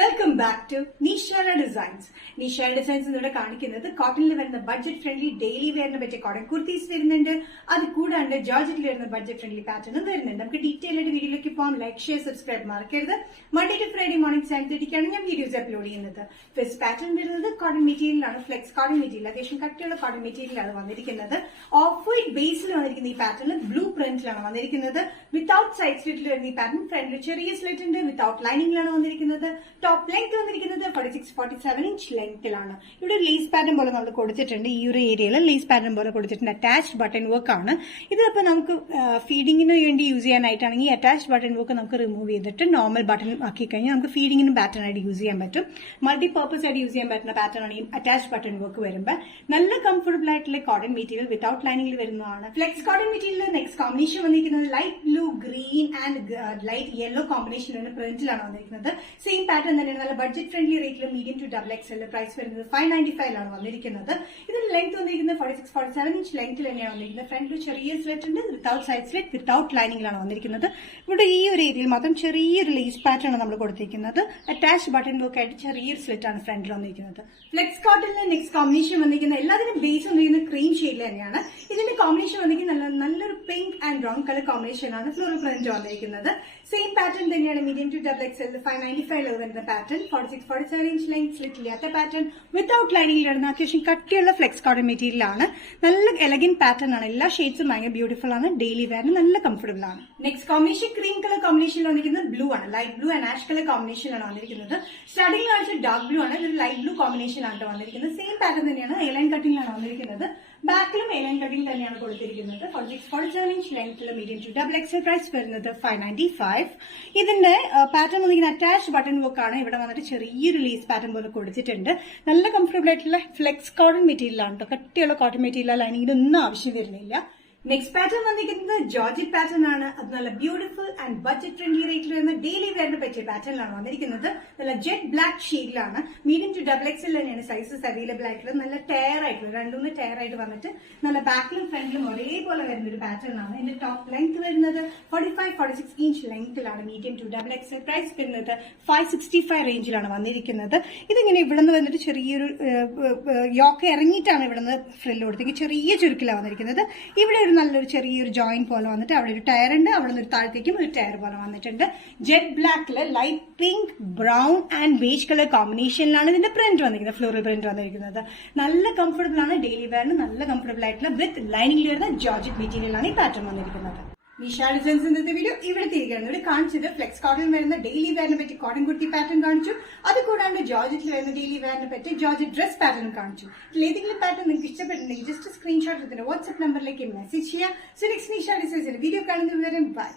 Welcome back to Nishara Designs. Nishara Designs ഇവിടെ കാണിക്കുന്നത് കോട്ടണിൽ വരുന്ന ബഡ്ജറ്റ് ഫ്രണ്ട്ലി ഡെയിലി വെയറിന് പറ്റിയ കോട്ടൺ കുർത്തീസ് വരുന്നുണ്ട്. അത് കൂടാണ്ട് ജോർജറ്റിൽ വരുന്ന ബഡ്ജറ്റ് ഫ്രണ്ട്ലി പാറ്റേണും വരുന്നുണ്ട്. നമുക്ക് ഡീറ്റെയിൽ ആയിട്ട് വീഡിയോയിലേക്ക് പോകാം. ലൈക്ക്, ഷെയർ, സബ്സ്ക്രൈബ് മറക്കരുത്. മൺഡേ ടു ഫ്രൈഡേ മോർണിംഗ് 7:30 ഞാൻ വീഡിയോസ് അപ്ലോഡ് ചെയ്യുന്നത്. ഫസ്റ്റ് പാറ്റേൺ വരുന്നത് കോട്ടൺ മെറ്റീരിയലാണ്. ഫ്ലെക്സ് കോട്ടൺ മെറ്റീരിയൽ, അത്യാവശ്യം കട്ടിയുള്ള കോട്ടൺ മെറ്റീരിയലാണ് വന്നിരിക്കുന്നത്. ഓഫ് വൈറ്റ് ബേസിൽ വന്നിരിക്കുന്ന ഈ പാറ്റേണിൽ ബ്ലൂ പ്രിന്റിലാണ് വന്നിരിക്കുന്നത്. വിത്തൌട്ട് സൈഡ് സ്ലിറ്റിൽ വരുന്ന ഈ പാറ്റേൺ ഫ്രണ്ടിൽ ചെറിയ സ്ലിറ്റ് ഉണ്ട്. വിത്തൌട്ട് ലൈനിങ്ങിലാണ് വന്നിരിക്കുന്നത്. ടോപ്പ് ലെങ്ത് വന്നിരിക്കുന്നത് 46-47 ഇഞ്ച് ലെങ്ത്തിലാണ്. ഇവിടെ ഒരു ലേസ് പാറ്റേൺ പോലെ നമ്മൾ കൊടുത്തിട്ടുണ്ട്. ഈ ഒരു ഏരിയയിൽ ലേസ് പാറ്റേൺ പോലെ കൊടുത്തിട്ടുണ്ട്. അറ്റാച്ച്ഡ് ബട്ടൺ വർക്ക് ആണ്. ഇതിപ്പോ നമുക്ക് ഫീഡിങ്ങിന് വേണ്ടി യൂസ് ചെയ്യാനായിട്ടാണെങ്കിൽ അറ്റാച്ച്ഡ് ബട്ടൺ വർക്ക് നമുക്ക് റിമൂവ് ചെയ്തിട്ട് നോർമൽ ബട്ടൺ ആക്കി കഴിഞ്ഞാൽ നമുക്ക് ഫീഡിങ്ങിനും പാറ്റേൺ ആയിട്ട് യൂസ് ചെയ്യാൻ പറ്റും. മൾട്ടി പർപ്പസ് ആയിട്ട് യൂസ് ചെയ്യാൻ പറ്റുന്ന പാറ്റേൺ ആണ് ഈ അറ്റാച്ച്ഡ് ബട്ടൺ വർക്ക് വരുമ്പോൾ. നല്ല കംഫർട്ടബിൾ ആയിട്ടുള്ള കോട്ടൺ മെറ്റീരിയൽ വിത്തൌട്ട് ലൈനിങ്ങിൽ വരുന്നതാണ്. Flex cotton material next combination വന്നിരിക്കുന്നത് light blue, green and light yellow combination വരുന്ന പ്രിന്റിലാണ് വന്നിരിക്കുന്നത്. സെയിം പാറ്റേൺ തന്നെയാണ്. നല്ല ബഡ്ജറ്റ് ഫ്രണ്ട്ലി റേറ്റിൽ medium to double XL price വരുന്നത് 595 വന്നിരിക്കുന്നത്. ഇതിന് ലെങ്ത് വന്നിരിക്കുന്നത് 46-47 ഇഞ്ച് ലെങ്ത്തിൽ തന്നെയാണ് വന്നിരിക്കുന്നത്. ഫ്രണ്ടിൽ ചെറിയ സ്ലിറ്റ് ഉണ്ട്. വിത്തൌട്ട് സൈഡ് സ്ലിറ്റ്, വിത്തൌട്ട് ലൈനിങ്ങിലാണ് വന്നിരിക്കുന്നത്. ഇവിടെ ഈ ഒരു ഏരിയയിൽ മാത്രം ചെറിയൊരു ലേസ് പാറ്റേൺ ആണ് നമ്മൾ കൊടുത്തിരിക്കുന്നത്. അറ്റാച്ച്ഡ് ബട്ടൺ വർക്ക് ആയിട്ട് ചെറിയൊരു സ്ലിറ്റ് ആണ് ഫ്രണ്ടിൽ വന്നിരിക്കുന്നത്. ഫ്ലെക്സ് കോട്ടണിലെ നെക്സ്റ്റ് കോമ്പിനേഷൻ വന്നിരിക്കുന്നത് എല്ലാത്തിനും ബേസ് വന്നിരിക്കുന്നത് ക്രീം ഷെയ്ഡിൽ തന്നെയാണ്. ഇതിന്റെ കോമ്പിനേഷൻ വന്നിരിക്കുന്നത് നല്ലൊരു pink and brown colour combination ആണ് ഫ്ലോറൽ പ്രിന്റ് വന്നിരിക്കുന്നത്. സെയിം പാറ്റേൺ തന്നെയാണ്. മീഡിയം ടു ഡബിൾ എക്സൽ 595 വരുന്ന പാറ്റേൺ. 46-47 ഇഞ്ച് ലെങ്ത്, സ്ലിറ്റ് ഇല്ലാത്ത പാറ്റേൺ, വിത്തൌട്ട് ലൈനിങ്ങിൽ വരുന്ന അത്യാവശ്യം കട്ടിയുള്ള ഫ്ലെക്സ് കോട്ടൺ മെറ്റീരിയൽ ആണ്. നല്ല എലഗന്റ് പാറ്റേൺ ആണ്. എല്ലാ ഷെയ്ഡ്സും ഭയങ്കര ബ്യൂട്ടിഫുൾ ആണ്. ഡെയിലി വെയറിന് നല്ല കംഫർട്ടബിൾ ആണ്. നെക്സ്റ്റ് കോമ്പിനേഷൻ ക്രീം കളർ കോമ്പിനേഷനിൽ വന്നിരിക്കുന്നത് ബ്ലൂ ആണ്. Light blue and ash colour കോമ്പിനേഷനിലാണ് വന്നിരിക്കുന്നത്. സ്റ്റാർട്ടിംഗ് കാണിച്ച ഡാർക്ക് ബ്ലൂ ആണ്. ഇതൊരു ലൈറ്റ് ബ്ലൂ കോമ്പിനേഷൻ ആണ് വന്നിരിക്കുന്നത്. സെയിം പാറ്റേൺ തന്നെയാണ്. എലൈൻ കട്ടിംഗിലാണ് വന്നിരിക്കുന്നത്. ബാക്കിലും എലൈൻ കട്ടിംഗ് തന്നെയാണ് കൊടുത്തിരിക്കുന്നത്. 46-47 ഇഞ്ച് ലെങ്ത്തിൽ medium to double XL price വരുന്നത് 595. ഇതിന്റെ പാറ്റേൺ വന്നിരിക്കുന്ന അറ്റാച്ച്ഡ് ബട്ടൺ വർക്ക് ആണ്. ഇവിടെ വന്നിട്ട് ചെറിയൊരു ലേസ് പാറ്റേൺ പോലെ കൊടുത്തിട്ടുണ്ട്. നല്ല കംഫർട്ടബിൾ ആയിട്ടുള്ള ഫ്ലെക്സ് കോട്ടൺ മെറ്റീരിയൽ ആണ് കേട്ടോ. കട്ടിയുള്ള കോട്ടൺ മെറ്റീരിയൽ ലൈനിങ്ങിന്റെ ഒന്നും ആവശ്യം വരുന്നില്ല. നെക്സ്റ്റ് പാറ്റേൺ വന്നിരിക്കുന്നത് ജോർജറ്റ് പാറ്റേൺ ആണ്. അത് നല്ല ബ്യൂട്ടിഫുൾ ആൻഡ് ബഡ്ജറ്റ് ഫ്രണ്ട്ലി റേറ്റിൽ വരുന്ന ഡെയിലി വെയറിന് പറ്റിയ പാറ്റേണിലാണ് വന്നിരിക്കുന്നത്. നല്ല ജെറ്റ് ബ്ലാക്ക് ഷെയ്ഡിലാണ്. മീഡിയം ടു ഡബിൾ എക്സൽ തന്നെയാണ് സൈസസ് അവൈലബിൾ ആയിട്ടുള്ളത്. നല്ല ടയർ ആയിട്ടുള്ള 2-3 ടയർ ആയിട്ട് വന്നിട്ട് നല്ല ബാക്കിലും ഫ്രണ്ടിലും ഒരേപോലെ വരുന്ന ഒരു പാറ്റേൺ ആണ്. ഇതിന്റെ ടോപ്പ് ലെങ്ത് വരുന്നത് 45-46 ഇഞ്ച് ലെങ്ത്തിലാണ്. Medium to double XL price വരുന്നത് 565 റേഞ്ചിലാണ് വന്നിരിക്കുന്നത്. ഇതിങ്ങനെ ഇവിടുന്ന് വന്നിട്ട് ചെറിയൊരു യോക്ക് ഇറങ്ങിയിട്ടാണ് ഇവിടുന്ന് ഫ്രില്ല് കൊടുത്തെങ്കിൽ ചെറിയ ചുരുക്കിലാണ് വന്നിരിക്കുന്നത്. ഇവിടെ ഒരു നല്ലൊരു ചെറിയൊരു ജോയിന്റ് പോലെ വന്നിട്ട് അവിടെ ഒരു ടയർ ഉണ്ട്. അവിടെ നിന്ന് ഒരു താഴത്തേക്കും ഒരു ടയർ പോലെ വന്നിട്ടുണ്ട്. ജെറ്റ് ബ്ലാക്കില് light pink, brown and beige colour കോമ്പിനേഷനിലാണ് ഇതിന്റെ പ്രിന്റ് വന്നിരിക്കുന്നത്. ഫ്ലോറൽ പ്രിന്റ് വന്നിരിക്കുന്നത്. നല്ല കംഫർട്ടബിൾ ആണ്. ഡെയിലി വെയറിന് നല്ല കംഫർട്ടബിൾ ആയിട്ടുള്ള വിത്ത് ലൈനിങ്ങിൽ വരുന്ന ജോർജറ്റ് മെറ്റീരിയലാണ് ഈ പാറ്റേൺ വന്നിരിക്കുന്നത്. നിഷാ ഡിസൈൻസ് ഇന്നത്തെ വീഡിയോ ഇവിടെ തിരികെയാണ്. ഇവിടെ കാണിച്ചത് ഫ്ലെക്സ് കോട്ടൺ വരുന്ന ഡെയിലി വെയറിനെ പറ്റി കോട്ടൺ കുർത്തി പാറ്റേൺ കാണിച്ചു. അത് കൂടാണ്ട് ജോർജറ്റിൽ വരുന്ന ഡെയിലി വെയറിനെ പറ്റി ജോർജറ്റ് ഡ്രസ് പാറ്റേൺ കാണിച്ചു. ഏതെങ്കിലും പാറ്റേൺ നിങ്ങൾക്ക് ഇഷ്ടപ്പെട്ടിട്ടുണ്ടെങ്കിൽ ജസ്റ്റ് സ്ക്രീൻഷോട്ട് എടുത്തിട്ട് വാട്സ്ആപ്പ് നമ്പറിലേക്ക് മെസ്സേജ് ചെയ്യാം. സോ നെക്സ്റ്റ് നിഷാ ഡിസൈൻസിന്റെ വീഡിയോ കാണുന്നവരെ ബൈ.